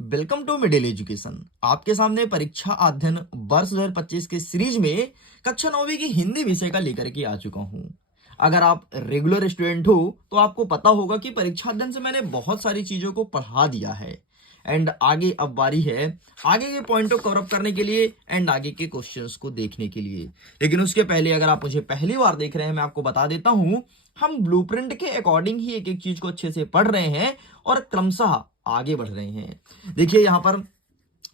Welcome to middle education. आपके सामने परीक्षा अध्ययन वर्ष 2025 के सीरीज में कक्षा 9वीं की हिंदी विषय का लेकर के आ चुका हूं। अगर आप रेगुलर स्टूडेंट हो तो आपको पता होगा कि परीक्षा अध्ययन से मैंने बहुत सारी चीजों को पढ़ा दिया है एंड आगे अब बारी है आगे के पॉइंट को कवर अप करने के लिए एंड आगे के क्वेश्चंस को देखने के लिए। लेकिन उसके पहले अगर आप मुझे पहली बार देख रहे हैं, मैं आपको बता देता हूं, हम ब्लूप्रिंट के अकॉर्डिंग ही एक एक चीज को अच्छे से पढ़ रहे हैं और क्रमशः आगे बढ़ रहे हैं। देखिए यहाँ पर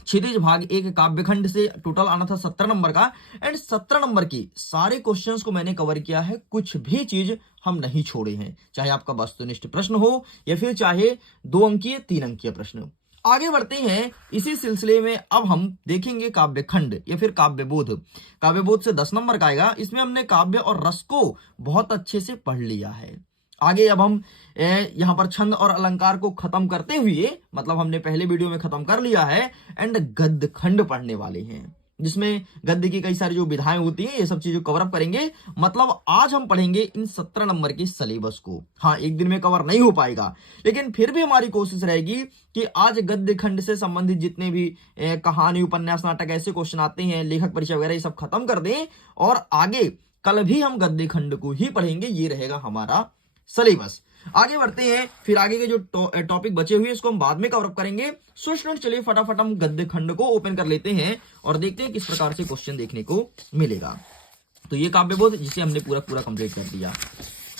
क्षितिज भाग एक काव्यखंड से टोटल आना था 17 नंबर का एंड 17 नंबर की सारे क्वेश्चंस को मैंने कवर किया है। कुछ भी चीज हम नहीं छोड़े हैं, चाहे आपका वस्तुनिष्ठ प्रश्न हो या फिर चाहे 2 अंकीय 3 अंकीय प्रश्न। आगे बढ़ते हैं इसी सिलसिले में। अब हम देखेंगे काव्यखंड या फिर काव्यबोध। काव्यबोध से 10 नंबर का आएगा। इसमें हमने काव्य और रस को बहुत अच्छे से पढ़ लिया है। आगे अब हम यहाँ पर छंद और अलंकार को खत्म करते हुए, मतलब हमने पहले वीडियो में खत्म कर लिया है एंड गद्य खंड पढ़ने वाले हैं, जिसमें गद्य की कई सारी जो विधाएं होती हैं ये सब चीजें कवर अप करेंगे। मतलब आज हम पढ़ेंगे इन 17 नंबर के सिलेबस को। हाँ, एक दिन में कवर नहीं हो पाएगा, लेकिन फिर भी हमारी कोशिश रहेगी कि आज गद्य खंड से संबंधित जितने भी कहानी, उपन्यास, नाटक ऐसे क्वेश्चन आते हैं, लेखक परिचय वगैरह, ये सब खत्म कर दें और आगे कल भी हम गद्य खंड को ही पढ़ेंगे। ये रहेगा हमारा सिलेबस। आगे बढ़ते हैं, फिर आगे के जो टॉपिक बचे हुए इसको हम बाद में कवर अप करेंगे। सो स्टूडेंट, चलिए फटाफट हम गद्य खंड को ओपन कर लेते हैं और देखते हैं किस प्रकार से क्वेश्चन देखने को मिलेगा। तो ये काव्यबोध जिसे हमने पूरा कंप्लीट कर दिया।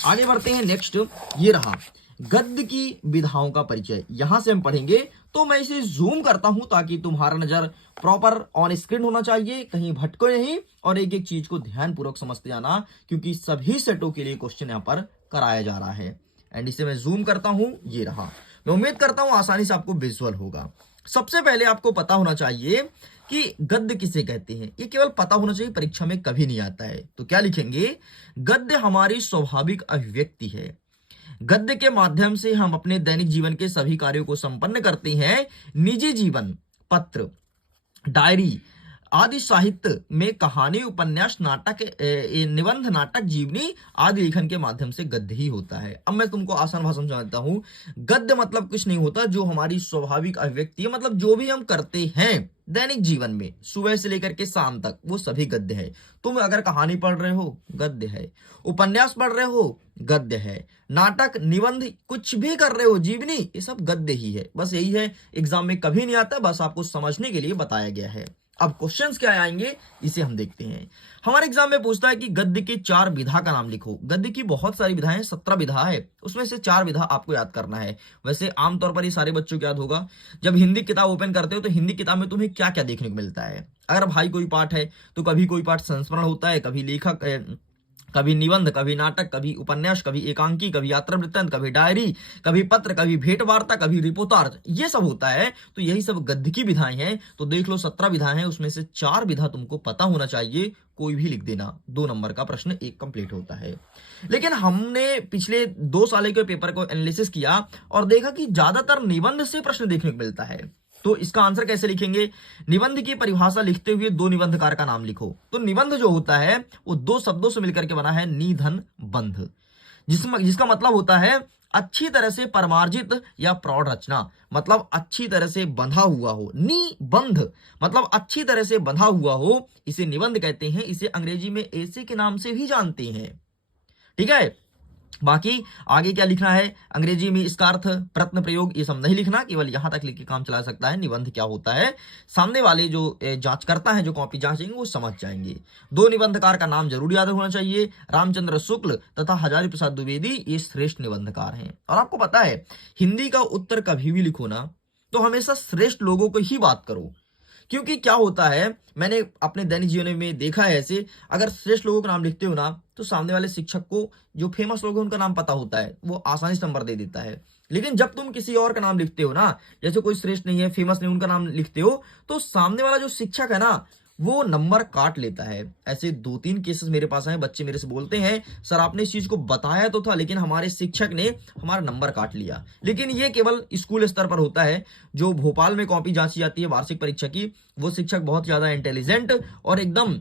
आगे बढ़ते हैं, नेक्स्ट ये रहा गद्य की विधाओं का परिचय। यहां से हम पढ़ेंगे, तो मैं इसे जूम करता हूं ताकि तुम्हारा नजर प्रॉपर ऑन स्क्रीन होना चाहिए, कहीं भटको नहीं और एक एक चीज को ध्यान पूर्वक समझते जाना, क्योंकि सभी सेटों के लिए क्वेश्चन यहाँ पर कराया जा रहा है। एंड इसे मैं जूम करता हूं, ये रहा। मैं उम्मीद करता हूं आसानी से आपको विजुअल होगा। सबसे पहले आपको पता होना चाहिए कि गद्य किसे कहते हैं। ये केवल पता होना चाहिए, परीक्षा में कभी नहीं आता है। तो क्या लिखेंगे? गद्य हमारी स्वाभाविक अभिव्यक्ति है। गद्य के माध्यम से हम अपने दैनिक जीवन के सभी कार्यों को संपन्न करते हैं। निजी जीवन, पत्र, डायरी आदि साहित्य में कहानी, उपन्यास, नाटक, निबंध, नाटक, जीवनी आदि लेखन के माध्यम से गद्य ही होता है। अब मैं तुमको आसान भाषा में समझाता हूं। गद्य मतलब कुछ नहीं होता, जो हमारी स्वाभाविक अभिव्यक्ति है, मतलब जो भी हम करते हैं दैनिक जीवन में सुबह से लेकर के शाम तक, वो सभी गद्य है। तुम अगर कहानी पढ़ रहे हो, गद्य है। उपन्यास पढ़ रहे हो, गद्य है। नाटक, निबंध, कुछ भी कर रहे हो, जीवनी, ये सब गद्य ही है। बस यही है, एग्जाम में कभी नहीं आता, बस आपको समझने के लिए बताया गया है। अब क्वेश्चंस क्या आएंगे इसे हम देखते हैं। हमारे एग्जाम में पूछता है कि गद्य की 4 विधा का नाम लिखो। गद्य की बहुत सारी विधाएं, 17 विधा है, उसमें से 4 विधा आपको याद करना है। वैसे आमतौर पर ये सारे बच्चों को याद होगा। जब हिंदी किताब ओपन करते हो तो हिंदी किताब में तुम्हें क्या क्या देखने को मिलता है। अगर भाई कोई पाठ है तो कभी कोई पाठ संस्मरण होता है, कभी लेखक, कभी निबंध, कभी नाटक, कभी उपन्यास, कभी एकांकी, कभी यात्रा वृत्तांत, कभी डायरी, कभी पत्र, कभी भेंट वार्ता, कभी रिपोर्टाज, ये सब होता है। तो यही सब गद्य की विधाएं हैं। तो देख लो, 17 विधाएं हैं, उसमें से 4 विधा तुमको पता होना चाहिए। कोई भी लिख देना, 2 नंबर का प्रश्न एक कंप्लीट होता है। लेकिन हमने पिछले 2 साल के पेपर को एनालिसिस किया और देखा कि ज्यादातर निबंध से प्रश्न देखने को मिलता है। तो इसका आंसर कैसे लिखेंगे? निबंध की परिभाषा लिखते हुए 2 निबंधकार का नाम लिखो। तो निबंध जो होता है वो 2 शब्दों से मिलकर के बना है, निधन बंध, जिसका मतलब होता है अच्छी तरह से परमार्जित या प्रौढ़ रचना, मतलब अच्छी तरह से बंधा हुआ हो। निबंध मतलब अच्छी तरह से बंधा हुआ हो, इसे निबंध कहते हैं। इसे अंग्रेजी में ऐसे के नाम से भी जानते हैं। ठीक है, बाकी आगे क्या लिखना है अंग्रेजी में, इसका अर्थ, प्रश्न प्रयोग, ये सब नहीं लिखना, केवल यहां तक लिख के काम चला सकता है। निबंध क्या होता है, सामने वाले जो जांच करता है, जो कॉपी जांचेंगे, वो समझ जाएंगे। 2 निबंधकार का नाम जरूर याद होना चाहिए, रामचंद्र शुक्ल तथा हजारी प्रसाद द्विवेदी, ये श्रेष्ठ निबंधकार हैं। और आपको पता है, हिंदी का उत्तर कभी भी लिखो ना तो हमेशा श्रेष्ठ लोगों को ही बात करो, क्योंकि क्या होता है, मैंने अपने दैनिक जीवन में देखा है ऐसे, अगर श्रेष्ठ लोगों का नाम लिखते हो ना तो सामने वाले शिक्षक को, जो फेमस लोग हैं उनका नाम पता होता है, वो आसानी से नंबर दे देता है। लेकिन जब तुम किसी और का नाम लिखते हो ना, जैसे कोई श्रेष्ठ नहीं है, फेमस नहीं, उनका नाम लिखते हो, तो सामने वाला जो शिक्षक है ना, वो नंबर काट लेता है। ऐसे 2-3 केसेस मेरे पास आए, बच्चे मेरे से बोलते हैं, सर आपने इस चीज को बताया तो था, लेकिन हमारे शिक्षक ने हमारा नंबर काट लिया। लेकिन ये केवल स्कूल स्तर पर होता है। जो भोपाल में कॉपी जांची जाती है वार्षिक परीक्षा की, वो शिक्षक बहुत ज्यादा इंटेलिजेंट और एकदम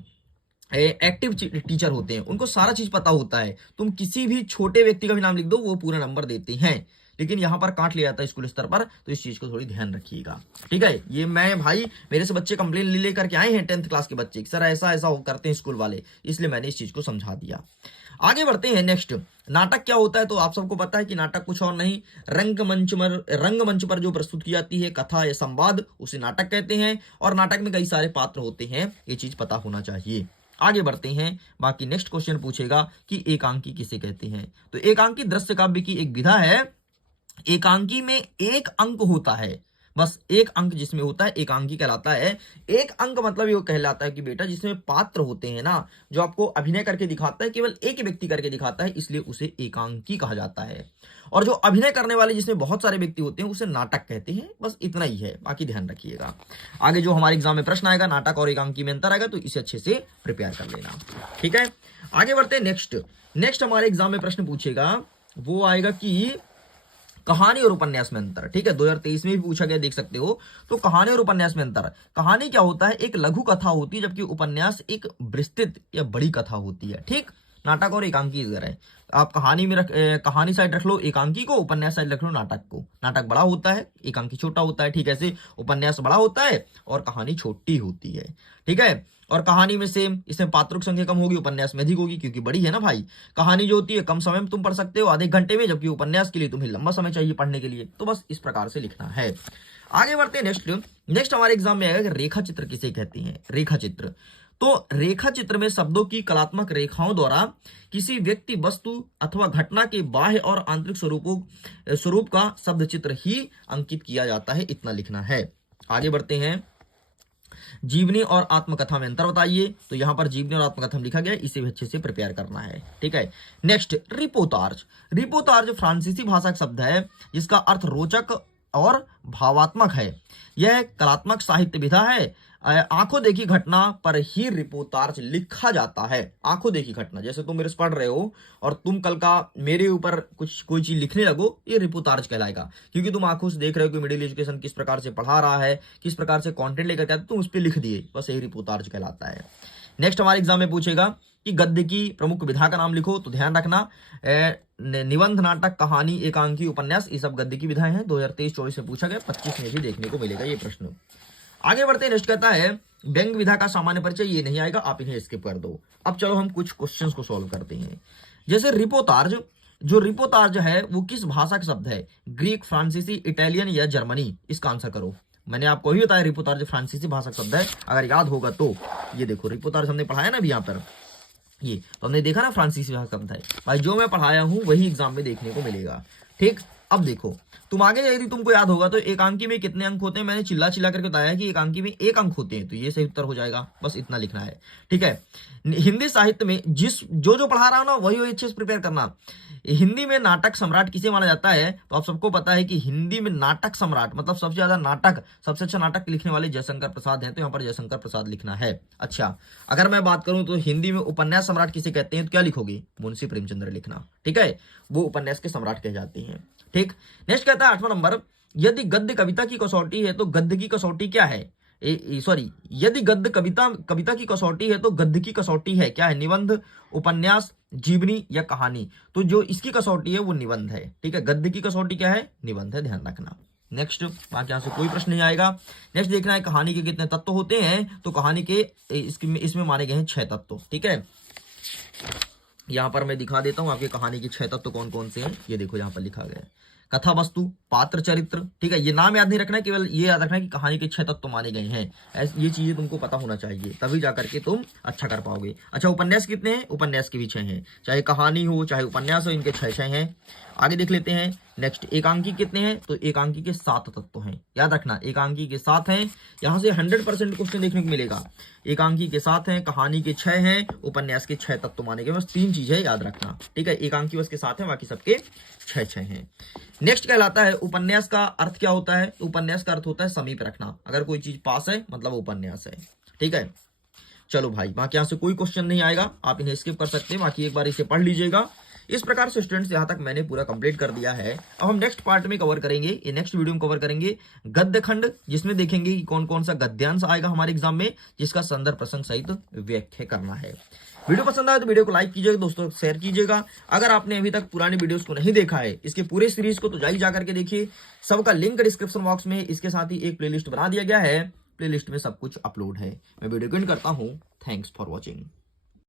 एक्टिव टीचर होते हैं, उनको सारा चीज पता होता है। तुम किसी भी छोटे व्यक्ति का भी नाम लिख दो, वो पूरा नंबर देते हैं। लेकिन यहाँ पर काट लिया जाता है स्कूल स्तर पर, तो इस चीज को थोड़ी ध्यान रखिएगा। ठीक है, ये मैं भाई मेरे से बच्चे कंप्लेन ले लेकर के आए हैं 10th क्लास के बच्चे, सर ऐसा ऐसा करते हैं स्कूल वाले, इसलिए मैंने इस चीज को समझा दिया। आगे बढ़ते हैं नेक्स्ट। नाटक क्या होता है, तो आप सबको पता है कि नाटक कुछ और नहीं, रंगमंच पर जो प्रस्तुत की जाती है कथा या संवाद, उसे नाटक कहते हैं। और नाटक में कई सारे पात्र होते हैं, ये चीज पता होना चाहिए। आगे बढ़ते हैं, बाकी नेक्स्ट क्वेश्चन पूछेगा कि एकांकी किसे कहते हैं। तो एकांकी दृश्य काव्य की एक विधा है। एकांकी में एक अंक होता है, बस एक अंक जिसमें होता है एकांकी कहलाता है। एक अंक मतलब ये कहलाता है कि बेटा जिसमें पात्र होते हैं ना, जो आपको अभिनय करके दिखाता है, केवल एक व्यक्ति करके दिखाता है, इसलिए उसे एकांकी कहा जाता है। और जो अभिनय करने वाले जिसमें बहुत सारे व्यक्ति होते हैं उसे नाटक कहते हैं। बस इतना ही है, बाकी ध्यान रखिएगा। आगे जो हमारे एग्जाम में प्रश्न आएगा नाटक और एकांकी में अंतर आएगा, तो इसे अच्छे से प्रिपेयर कर लेना। ठीक है, आगे बढ़ते हैं नेक्स्ट हमारे एग्जाम में प्रश्न पूछेगा, वो आएगा कि कहानी और उपन्यास में अंतर। ठीक है, 2023 में भी पूछा गया, देख सकते हो। तो कहानी और उपन्यास में अंतर, कहानी क्या होता है, एक लघु कथा होती है, जबकि उपन्यास एक विस्तृत या बड़ी कथा होती है। ठीक, नाटक और एकांकी इधर है। आप कहानी में कहानी साइड रख लो एकांकी को, उपन्यास साइड रख लो नाटक को। नाटक बड़ा होता है, एकांकी छोटा होता है। ठीक है, ऐसे उपन्यास बड़ा होता है और कहानी छोटी होती है। ठीक है, और कहानी में सेम, इसमें पात्रों की संख्या कम होगी, उपन्यास में अधिक होगी, क्योंकि बड़ी है ना भाई। कहानी जो होती है कम समय में तुम पढ़ सकते हो, आधे घंटे में, जबकि उपन्यास के लिए तुम्हें लंबा समय चाहिए पढ़ने के लिए। तो बस इस प्रकार से लिखना है। आगे बढ़ते हैं नेक्स्ट हमारे एग्जाम में आएगा कि रेखा चित्र किसे कहते हैं। रेखा चित्र, तो रेखा चित्र में शब्दों की कलात्मक रेखाओं द्वारा किसी व्यक्ति, वस्तु अथवा घटना के बाह्य और आंतरिक स्वरूप का शब्द चित्र ही अंकित किया जाता है, इतना लिखना है। आगे बढ़ते हैं, जीवनी और आत्मकथा में अंतर बताइए। तो यहां पर जीवनी और आत्मकथा में लिखा गया, इसे भी अच्छे से प्रिपेयर करना है। ठीक है, नेक्स्ट रिपोर्टाज। रिपोर्टाज फ्रांसीसी भाषा का शब्द है, जिसका अर्थ रोचक और भावात्मक है। यह कलात्मक साहित्य विधा है। आंखों देखी घटना पर ही रिपोर्टाज लिखा जाता है। आंखों देखी घटना, जैसे तुम मेरे से पढ़ रहे हो और तुम कल का मेरे ऊपर कोई चीज लिखने लगो, ये रिपोर्टाज कहलाएगा, क्योंकि तुम आंखों से देख रहे हो कि मिडिल एजुकेशन किस प्रकार से पढ़ा रहा है, किस प्रकार से कंटेंट लेकर के आते, तुम उस पर लिख दिए, बस यही रिपोर्टाज कहलाता है। नेक्स्ट हमारे एग्जाम में पूछेगा कि गद्य की प्रमुख विधा का नाम लिखो। तो ध्यान रखना, निबंध, नाटक, कहानी, एकांकी, उपन्यास, ये सब गद्य की विधाएं हैं। 2023-24 में पूछा गया, 25 में भी देखने को मिलेगा ये प्रश्न। आगे बढ़ते हैं, नेक्स्ट कहता है व्यंग्य विधा का सामान्य परिचय। ये नहीं आएगा, आप इन्हें स्किप कर दो। अब चलो हम कुछ क्वेश्चंस को सॉल्व करते हैं। जैसे रिपोर्टाज, जो रिपोर्टाज है वो किस भाषा का शब्द है, ग्रीक, फ्रांसीसी, इटालियन या जर्मनी? इसका आंसर करो। मैंने आपको ही बताया रिपोर्टाज फ्रांसीसी भाषा का शब्द है, अगर याद होगा तो। ये देखो रिपोर्टाज हमने पढ़ाया ना अभी यहाँ पर, ये तो हमने देखा ना फ्रांसीसी भाषा शब्द है भाई, जो मैं पढ़ाया हूं वही एग्जाम में देखने को मिलेगा। ठीक, अब देखो तुम आगे यदि तुमको याद होगा तो एकांकी में कितने अंक होते हैं, मैंने चिल्ला करके बताया कि एकांकी में 1 अंक होते हैं, तो ये सही उत्तर हो जाएगा। बस इतना लिखना है। ठीक है, हिंदी साहित्य में जो पढ़ा रहा हूं ना वही अच्छे से प्रिपेयर करना। हिंदी में नाटक सम्राट किसे माना जाता है, तो आप सबको पता है कि हिंदी में नाटक सम्राट मतलब सबसे ज्यादा नाटक, सबसे अच्छा नाटक लिखने वाले जयशंकर प्रसाद हैं, तो यहाँ पर जयशंकर प्रसाद लिखना है। अच्छा, अगर मैं बात करूं तो हिंदी में उपन्यास सम्राट किसे कहते हैं, तो क्या लिखोगे, मुंशी प्रेमचंद्र लिखना। ठीक है, वो उपन्यास के सम्राट कहे जाते हैं। ठीक, नेक्स्ट कहता है 8वां नंबर, यदि गद्य कविता की कसौटी है तो गद्य की कसौटी क्या है? यदि गद्य कविता की कसौटी है तो गद्य की कसौटी है क्या है? निबंध, उपन्यास, जीवनी या कहानी? तो जो इसकी कसौटी है वो निबंध है। ठीक है, गद्य की कसौटी क्या है, निबंध है, ध्यान रखना। नेक्स्ट, बाकी यहां से कोई प्रश्न नहीं आएगा। नेक्स्ट देखना है कहानी के कितने तत्व होते हैं, तो कहानी के इसमें माने गए हैं 6 तत्व। ठीक है, यहां पर मैं दिखा देता हूं आपके कहानी के 6 तत्व कौन कौन से हैं। ये देखो यहां पर लिखा गया है, कथा वस्तु, पात्र, चरित्र। ठीक है, ये नाम याद नहीं रखना है, केवल ये याद रखना है कि कहानी के 6 तत्व माने गए हैं। ये चीजें तुमको पता होना चाहिए, तभी जाकर के तुम अच्छा कर पाओगे। अच्छा, उपन्यास कितने हैं? उपन्यास के भी 6 हैं, चाहे कहानी हो चाहे उपन्यास हो, इनके 6 हैं। आगे देख लेते हैं नेक्स्ट, एकांकी कितने हैं? तो एकांकी के 7 तत्व हैं, याद रखना एकांकी के 7 हैं। यहां से 100% क्वेश्चन देखने को मिलेगा। एकांकी के 7 हैं, कहानी के 6 हैं, उपन्यास के 6 तत्व माने गए। बस 3 चीजें याद रखना। ठीक है, एकांकी बस के 7 हैं, बाकी सबके 6 हैं। नेक्स्ट कहलाता है उपन्यास का अर्थ क्या होता है? उपन्यास का अर्थ होता है समीप रखना। अगर कोई चीज पास है मतलब उपन्यास है। ठीक है, चलो भाई, बाकी यहां से कोई क्वेश्चन नहीं आएगा, आप इन्हें स्किप कर सकते हैं, बाकी एक बार इसे पढ़ लीजिएगा। इस प्रकार से स्टूडेंट्स यहां तक मैंने पूरा कंप्लीट कर दिया है। अब हम नेक्स्ट पार्ट में कवर करेंगे, ये नेक्स्ट वीडियो में कवर करेंगे गद्य खंड, जिसमें देखेंगे कि कौन कौन सा गद्यांश आएगा हमारे एग्जाम में, जिसका संदर्भ प्रसंग सहित व्याख्या करना है। वीडियो पसंद आए तो वीडियो को लाइक कीजिएगा, दोस्तों शेयर कीजिएगा। अगर आपने अभी तक पुरानी वीडियोस को नहीं देखा है इसके पूरे सीरीज को, तो जाइए जा करके देखिए। सबका लिंक डिस्क्रिप्शन बॉक्स में, इसके साथ ही एक प्लेलिस्ट बना दिया गया है, प्लेलिस्ट में सब कुछ अपलोड है। मैं वीडियो को एंड करता हूँ। Thanks for watching.